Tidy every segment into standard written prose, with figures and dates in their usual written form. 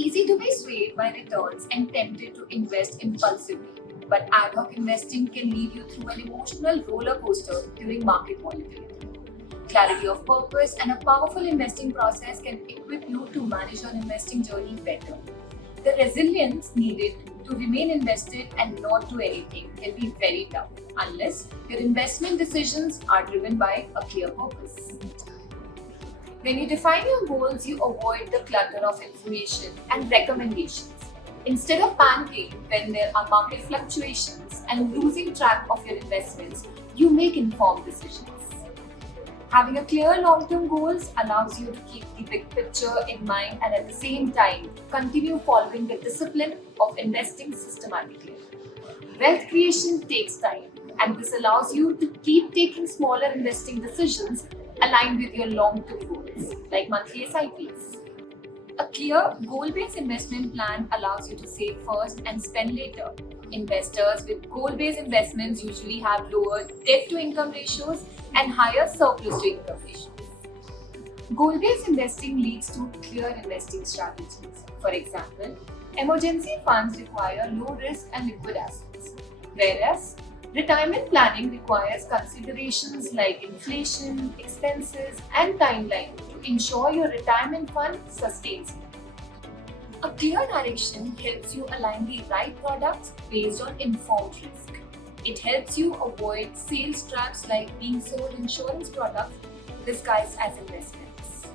easy to be swayed by returns and tempted to invest impulsively, but ad hoc investing can lead you through an emotional roller coaster during market volatility. Clarity of purpose and a powerful investing process can equip you to manage your investing journey better. The resilience needed to remain invested and not do anything can be very tough unless your investment decisions are driven by a clear purpose. When you define your goals, you avoid the clutter of information and recommendations. Instead of panicking when there are market fluctuations and losing track of your investments, you make informed decisions. Having a clear long-term goals allows you to keep the big picture in mind and at the same time continue following the discipline of investing systematically. Wealth creation takes time, and this allows you to keep taking smaller investing decisions aligned with your long-term goals, like monthly SIPs. A clear, goal-based investment plan allows you to save first and spend later. Investors with goal-based investments usually have lower debt-to-income ratios and higher surplus-to-income ratios. Goal-based investing leads to clear investing strategies. For example, emergency funds require low risk and liquid assets, whereas retirement planning requires considerations like inflation, expenses, and timeline to ensure your retirement fund sustains you. A clear direction helps you align the right products based on informed risk. It helps you avoid sales traps like being sold insurance products disguised as investments.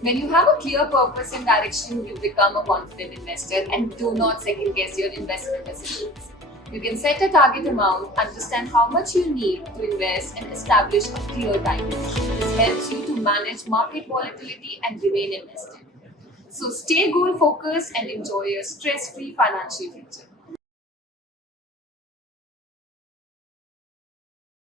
When you have a clear purpose and direction, you become a confident investor and do not second guess your investment decisions. You can set a target amount, understand how much you need to invest, and establish a clear timeline. This helps you to manage market volatility and remain invested. So stay goal focused and enjoy your stress-free financial future.